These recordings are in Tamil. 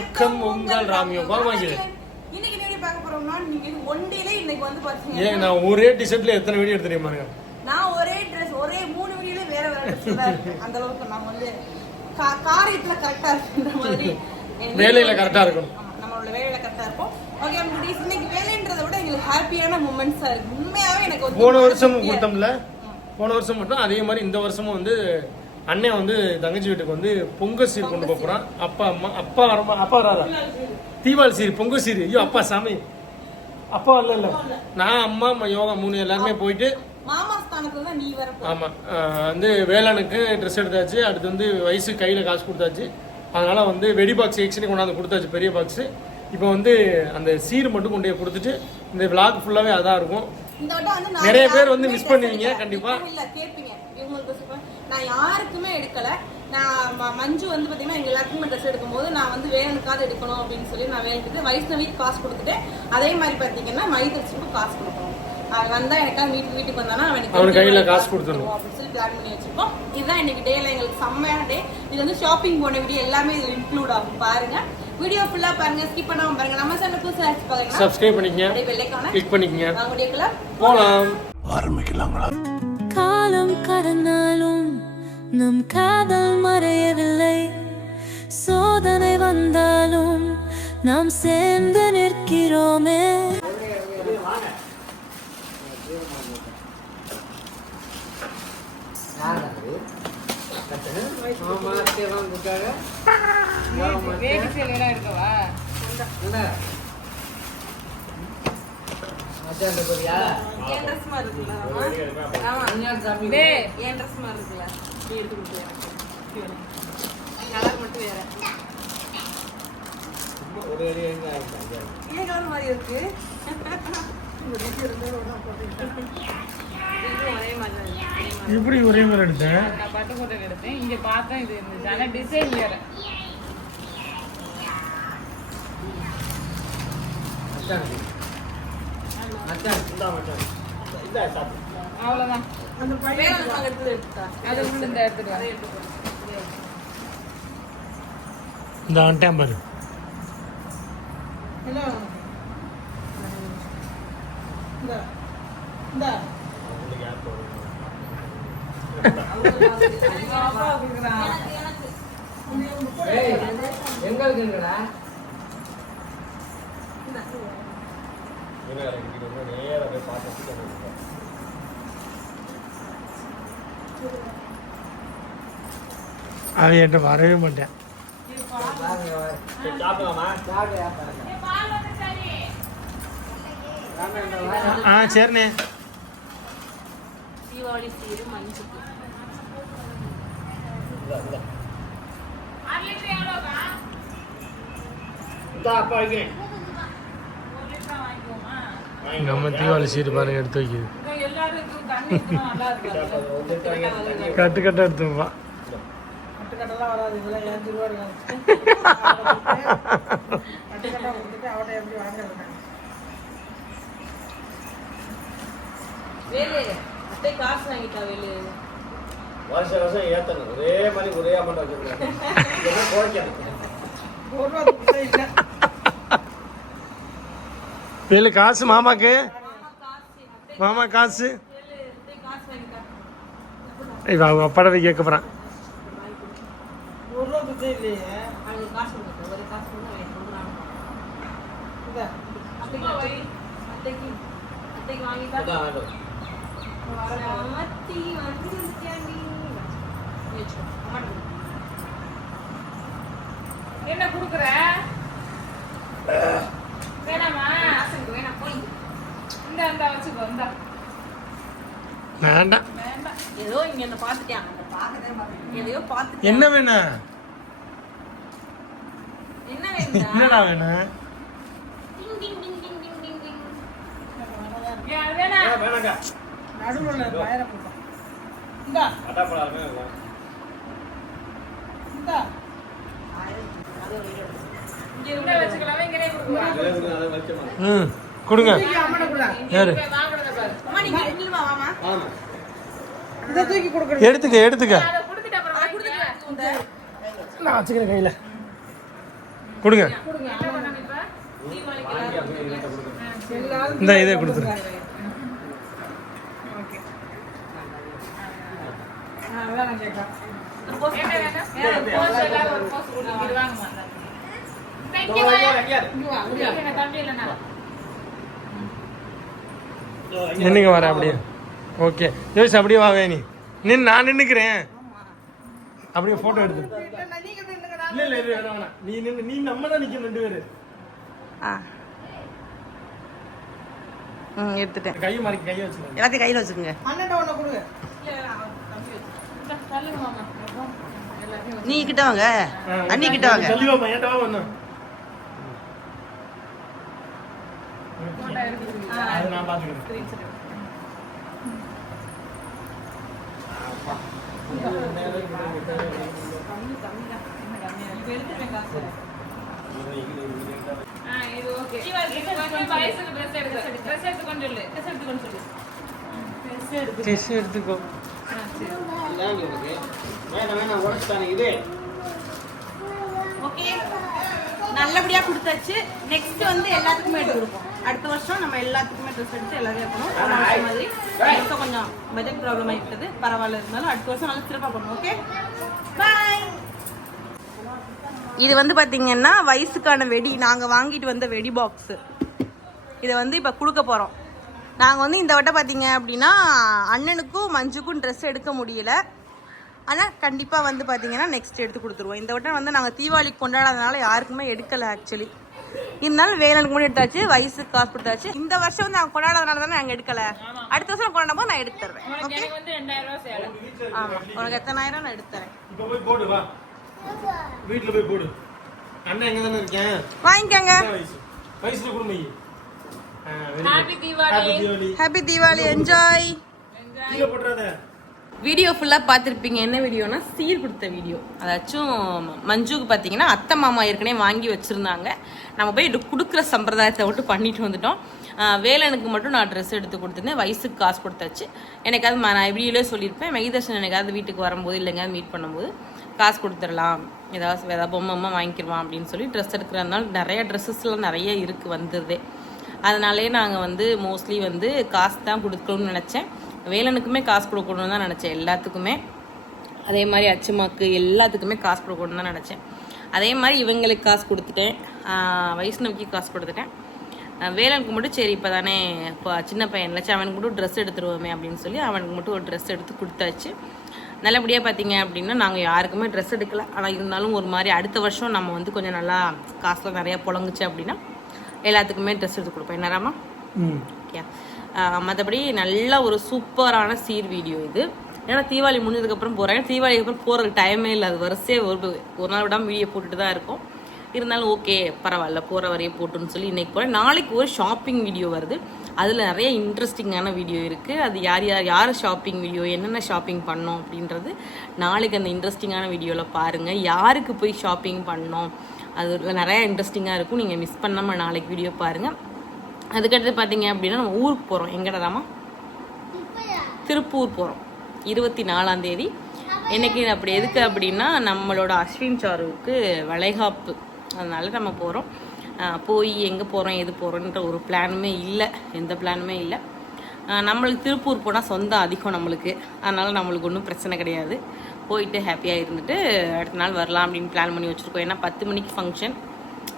வணக்கம் உங்கள் ராமியோ பாமாஜி. இன்னைக்கு வீடியோ பார்க்க போறோம்னா நீங்க ஒன் டேல இன்னைக்கு வந்து பாத்தீங்க. ஏன் நான் ஒரே டி-ஷர்ட்ல எத்தனை வீடியோ எடுத்துறீங்க? நான் ஒரே Dress ஒரே 3 வீடியோல வேற வேற Dressல இருக்கு. அந்த அளவுக்கு நான் வந்து காரியத்துல கரெக்ட்டா இருக்குன்ற மாதிரி வேலையில கரெக்ட்டா இருக்கணும். நம்மளோட வேலையில கரெக்ட்டா இருப்போம். ஓகே நம்ம இன்னைக்கு வேலைன்றதை விட எங்களுக்கு ஹாப்பியான மொமெண்ட்ஸா இருக்கு. உண்மையாவே எனக்கு வந்து போன வருஷம் கொடுத்தோம்ல, போன வருஷம் மட்டும் அதே மாதிரி இந்த வருஷமும் வந்து அண்ணன் வந்து தங்கச்சி வீட்டுக்கு வந்து பொங்கல் சீர் கொண்டு போறான். அப்பா வராதா தீபாவளி சீர் பொங்கல் சீர். ஐயோ அப்பா சாமி, அப்பா இல்ல நான் அம்மா யோகா 3 எல்லாருமே போயிட்டு மாமா ஸ்தானத்துல தான் நீ வர. ஆமா வந்து வேளாணுக்கு ட்ரெஸ் எடுத்தாச்சு. அடுத்து வந்து வயசு கையில காசு கொடுத்தாச்சு. அதனால வந்து வெடி பாக்ஸ் எக்ஸ்ட்ரா கொண்டாந்து கொடுத்தாச்சு, பெரிய பாக்ஸ். இப்போ வந்து அந்த சீர் மட்டும் கொண்டு போய் கொடுத்துட்டு இந்த விளாக் ஃபுல்லாவே அதான் இருக்கும். இந்த வட்டம் வந்து நிறைய பேர் வந்து மிஸ் பண்ணுவீங்க கண்டிப்பா. இல்ல கேப்பீங்க இவங்களுக்கு நான் யாருக்குமே எடுக்கல. நான் மஞ்சு வந்து பாத்தீங்கன்னா எங்க எல்லாருக்குமே ட்ரெஸ் எடுக்கும்போது நான் வந்து வேலனுக்காவது எடுக்கணும் அப்படின்னு சொல்லி நான் வேலைக்கு வைஷ்ணவிக்கு காசு கொடுத்துட்டு அதே மாதிரி பாத்தீங்கன்னா மைதர்ஸுக்கும் காசு கொடுக்கணும். அது வந்தா எனக்காக வீட்டுக்கு வந்தானா அவனுக்கு கையில காசு கொடுத்துருவோம் அப்படின்னு சொல்லி பிளான் பண்ணி வச்சிருக்கோம். இதுதான் இன்னைக்கு டேல எங்களுக்கு செம்மையான டே. இது வந்து ஷாப்பிங் போன வீடியோ எல்லாமே இதுல இன்க்ளூட் ஆகும். பாருங்க வீடியோ ஃபுல்லா பாருங்க, ஸ்கிப் பண்ணாம பாருங்க. நம்ம சேனல் புதுசா பாருங்க, சப்ஸ்கிரைப் பண்ணிக்கங்க, அப்படியே பெல் ஐகானை கிளிக் பண்ணிக்கங்க. வாங்க வீடியோக்குள்ள போலாம், ஆரம்பிக்கலாங்களா? காலம் கடந்தாலும் நம் காதல் மறையவில்லை. சோதனை வந்தாலும் நாம் சேர்ந்து நிற்கிறோமே. இப்படி ஒரே மாதிரி எடுத்தேன். நான் பட்டு போட்டோ எடுத்தேன். இங்க பார்த்தா இது இருந்துச்சு, ஆனா டிசைன் வேற. அவ்வளவுதான். அது உள்ள இந்த எடுத்துட்டு வா. இந்த வந்துட்டேன் பாரு. அது என்கிட்ட வரவே மாட்டேன். சரிண்ணே. தீபாவளி சீரு மஞ்சுக்கு நம்ம தீபாவளி சீட்டு பாருங்க எடுத்து வைக்குது. கட்டு கட்ட எடுத்துப்பா. காசு வாங்கிட்டா வேலு வருஷம் வருஷம் ஏத்தணும். ஒரே மாதிரி ஒரே அமௌண்ட் வச்சிருக்காங்க. வேலு காசு மாமாக்கு, மாமா காசு அவங்க அப்பாட போய் கேட்க போறான். என்ன குடுக்குற? வேணாமா? இந்த வச்சுக்கோ. இந்த வேண்டாம். ஏதோ இங்க என்ன பாத்துட்டேன். எதையோ பாத்து என்ன வேணும்? என்ன வேணும்? என்னடா வேணும்? வேணாங்க. நடுவுல பயர போட்டா. இந்தா அடா போடாம இந்தா இங்க வச்சுக்கலாமா? இங்கனே கொடுங்க. கொடுங்க. யாரு அம்மா நீங்க எடுத்துமா மாமா? ஆமா. இத தூக்கி கொடுங்க. எடுத்துக்க. அத குடுத்துட்ட அப்புறம் குடுத்துட்டு நான் வச்சுக்கிறேன் கையில. கொடுங்க என்ன பண்ணணும் இப்ப? தீபாவளிக்கு வாங்கி அப்படியே என்கிட்ட கொடுங்க. எல்லாரும் இந்த இதை கொடுத்துரு. ஓகே அதான் நான் கேட்டேன். என்ன வேணும்? போஸ்ட் எல்லாரும் ஒரு போஸ்ட் கொடுங்க. இது வாங்கம்மா. Thank you, இதோ ma'am. எங்கேயாரு? எங்க தம்பி இல்லைனா என்னங்க வர அப்படியே ஓகே யோசி அப்படியே வாங்க நீ நான் நின்னுக்கிறேன் அப்படியே போட்டோ எடுத்து இல்ல இல்ல இது வேணாம் வேணாம் நீ நின்னு நீ நம்ம தான் நிக்கணும் 2 பேரு எடுத்துட்டேன். கை மாறிக்கு கையை வச்சுக்கோங்க எல்லாத்தையும் கையில் வச்சுக்கோங்க. அண்ணன் ஒண்ணு கொடுங்க. சொல்லுங்க மாமா. எல்லாத்தையும் நீ கிட்ட வாங்க, அண்ணி கிட்ட வாங்க. தெளிவா ஏட்டவா வந்தோம் போட்டோ எடுத்துக்கிறீங்களா? அது நான் பாத்துக்கிறேன் இது ஓகே. வயசுக்கு ட்ரெஸ் எடுத்து ட்ரெஸ் எடுத்துக்கொண்டு சொல்லு. ட்ரெஸ் எடுத்துக்கொண்டு சொல்லு. செஸ் எடுத்துக்கோ இதாங்க இருக்கு. வேணாம் உடச்சுட்டானே இது. ஓகே நல்லபடியா கொடுத்தாச்சு. நெக்ஸ்ட் வந்து எல்லாத்துக்குமே எடுத்து கொடுப்போம். அடுத்த வருஷம் நம்ம எல்லாத்துக்குமே ட்ரெஸ் எடுத்து எல்லாரும் இருக்கணும். போன வருஷம் மாதிரி இப்போ கொஞ்சம் பட்ஜெட் ப்ராப்ளம் ஆகிட்டது, பரவாயில்ல இருந்தாலும் அடுத்த வருஷம் நல்லா சிறப்பாக பண்ணுவோம். Okay bye. இது வந்து பார்த்தீங்கன்னா வயசுக்கான வெடி, நாங்கள் வாங்கிட்டு வந்த வெடி பாக்ஸு. இதை வந்து இப்போ கொடுக்க போகிறோம். நாங்கள் வந்து இந்த வட்டம் பார்த்தீங்க அப்படின்னா அண்ணனுக்கும் மஞ்சுக்கும் ட்ரெஸ் எடுக்க முடியல. ஆனால் கண்டிப்பாக வந்து பார்த்தீங்கன்னா நெக்ஸ்ட் எடுத்து கொடுத்துருவோம். இந்த வட்டம் வந்து நாங்கள் தீபாவளிக்கு கொண்டாடாதனால யாருக்குமே எடுக்கலை ஆக்சுவலி. இருந்தாலும் வேலனுக்கு முன்னாடி எடுத்தாச்சு, வயசுக்கு காசு கொடுத்தாச்சு. இந்த வருஷம் வந்து நாங்கள் கொண்டாடாதனால தானே நாங்கள் எடுக்கலை. அடுத்த வருஷம் கொண்டாடும் போது நான் எடுத்து தருவேன். ஓகே எனக்கு வந்து 2000 ரூபாய் சேலை. ஆமாம், உனக்கு எத்தனாயிரம் நான் எடுத்து தரேன். இப்போ போய் போடு வா வீட்டுல போய் போடு அண்ணன் எங்க தானே இருக்கேன் வாங்கிக்கோங்க. வயசுல குடும்பம் Happy Diwali. Happy Deepavali, enjoy. கீழே போட்டுறாத வீடியோ ஃபுல்லாக பார்த்துருப்பீங்க. என்ன வீடியோனா சீர் கொடுத்த வீடியோ. அதாச்சும் மஞ்சுக்கு பார்த்தீங்கன்னா அத்தை மாமா ஏற்கனவே வாங்கி வச்சுருந்தாங்க. நம்ம போய் கொடுக்குற சம்பிரதாயத்தை விட்டு பண்ணிட்டு வந்துட்டோம். வேலனுக்கு மட்டும் நான் ட்ரெஸ் எடுத்து கொடுத்துருந்தேன், வயசுக்கு காசு கொடுத்தாச்சு. எனக்காவது நான் வீடியோலே சொல்லியிருப்பேன், மெய்தர்ஷன் எனக்காவது வீட்டுக்கு வரும்போது இல்லைங்க மீட் பண்ணும்போது காசு கொடுத்துடலாம், ஏதாவது பொம்மை வாங்கிக்கிடுவான் அப்படின்னு சொல்லி ட்ரெஸ் எடுக்கிறதுனால நிறைய ட்ரெஸ்ஸஸ்லாம் நிறைய இருக்குது வந்துடுதே. அதனாலே நாங்கள் வந்து மோஸ்ட்லி வந்து காசு தான் கொடுக்கணும்னு நினச்சேன். வேலனுக்குமே காசு கொடுக்கணும்னு தான் நினச்சேன், எல்லாத்துக்குமே. அதே மாதிரி அச்சுமாக்கு எல்லாத்துக்குமே காசு கொடுக்கணும்னு தான் நினச்சேன். அதே மாதிரி இவங்களுக்கு காசு கொடுத்துட்டேன், வைஷ்ணவிக்கு காசு கொடுத்துட்டேன். வேலனுக்கு மட்டும் சரி இப்போ தானே இப்போ சின்ன பையன் இல்லைச்சு, அவனுக்கு மட்டும் ட்ரெஸ் எடுத்துருவோமே அப்படின்னு சொல்லி அவனுக்கு மட்டும் ஒரு ட்ரெஸ் எடுத்து கொடுத்தாச்சு. நல்லபடியாக பார்த்தீங்க அப்படின்னா நாங்கள் யாருக்குமே ட்ரெஸ் எடுக்கலை. ஆனால் இருந்தாலும் ஒரு மாதிரி அடுத்த வருஷம் நம்ம வந்து கொஞ்சம் நல்லா காசுலாம் நிறையா புழங்குச்சு அப்படின்னா எல்லாத்துக்குமே ட்ரெஸ் எடுத்து கொடுப்போம். என்னராமா? ஓகே. மற்றபடி நல்ல ஒரு சூப்பரான சீர் வீடியோ இது. ஏன்னா தீபாவளி முடிஞ்சதுக்கப்புறம் போகிறேன், தீபாவளிக்கு அப்புறம் போகிறதுக்கு டைமே இல்லை. அது வரிசையாக ஒரு நாள் விடாமல் வீடியோ போட்டுட்டு தான் இருக்கும். இருந்தாலும் ஓகே பரவாயில்ல, போகிற வரையே போட்டுன்னு சொல்லி இன்றைக்கி போகிறேன். நாளைக்கு ஒரு ஷாப்பிங் வீடியோ வருது, அதில் நிறைய இன்ட்ரெஸ்டிங்கான வீடியோ இருக்குது. அது யார் ஷாப்பிங் வீடியோ, என்னென்ன ஷாப்பிங் பண்ணோம் அப்படின்றது நாளைக்கு அந்த இன்ட்ரெஸ்டிங்கான வீடியோவில் பாருங்கள். யாருக்கு போய் ஷாப்பிங் பண்ணோம், அது நிறையா இன்ட்ரெஸ்டிங்காக இருக்கும். நீங்கள் மிஸ் பண்ணாமல் நாளைக்கு வீடியோ பாருங்கள். அதுக்கடுத்து பார்த்தீங்க அப்படின்னா நம்ம ஊருக்கு போகிறோம். எங்கடாமா? திருப்பூர் போகிறோம் 24ஆம் தேதி. என்னைக்கு அப்படி எதுக்கு அப்படின்னா நம்மளோட அஸ்வின் சாருவுக்கு வளைகாப்பு, அதனால நம்ம போகிறோம். போய் எங்கே போகிறோம் எது போகிறோன்ற ஒரு பிளானுமே இல்லை, எந்த பிளானுமே இல்லை. நம்மளுக்கு திருப்பூர் போனால் சொந்தம் அதிகம் நம்மளுக்கு, அதனால் நம்மளுக்கு ஒன்றும் பிரச்சனை கிடையாது. போயிட்டு ஹாப்பியாக இருந்துட்டு அடுத்த நாள் வரலாம் அப்படின்னு பிளான் பண்ணி வச்சுருக்கோம். ஏன்னா 10 மணிக்கு ஃபங்க்ஷன்.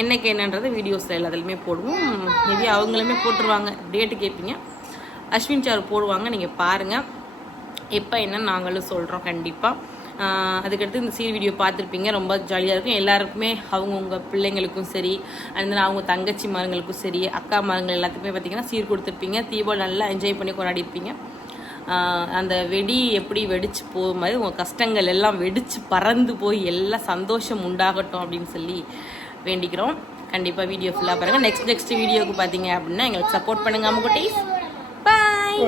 என்னைக்கு என்னன்றது வீடியோஸில் எல்லாத்துலேயுமே போடுவோம். மேபி அவங்களுமே போட்டுருவாங்க, டேட்டு கேட்பீங்க, அஸ்வின் சார் போடுவாங்க, நீங்கள் பாருங்கள். எப்போ என்னன்னு நாங்களும் சொல்கிறோம் கண்டிப்பாக. அதுக்கடுத்து இந்த சீர் வீடியோ பார்த்துருப்பீங்க, ரொம்ப ஜாலியாக இருக்கும். எல்லாருக்குமே அவங்கவுங்க பிள்ளைங்களுக்கும் சரி, அந்த அவங்க தங்கச்சி மருங்களுக்கும் சரி, அக்கா மருங்கள் எல்லாத்துக்குமே பார்த்திங்கன்னா சீர் கொடுத்துருப்பீங்க. தீபாவளி நல்லா என்ஜாய் பண்ணி கொண்டாடிருப்பீங்க. அந்த வெடி எப்படி வெடிச்சு போகும் மாதிரி உங்கள் கஷ்டங்கள் எல்லாம் வெடிச்சு பறந்து போய் எல்லாம் சந்தோஷம் உண்டாகட்டும் அப்படின்னு சொல்லி வேண்டிக்கிறோம். கண்டிப்பாக வீடியோ ஃபுல்லாக பாருங்கள். நெக்ஸ்ட் வீடியோவுக்கு பார்த்தீங்க அப்படின்னா எங்களுக்கு சப்போர்ட் பண்ணுங்கள் அம்முக்குட்டீஸ். பாய்.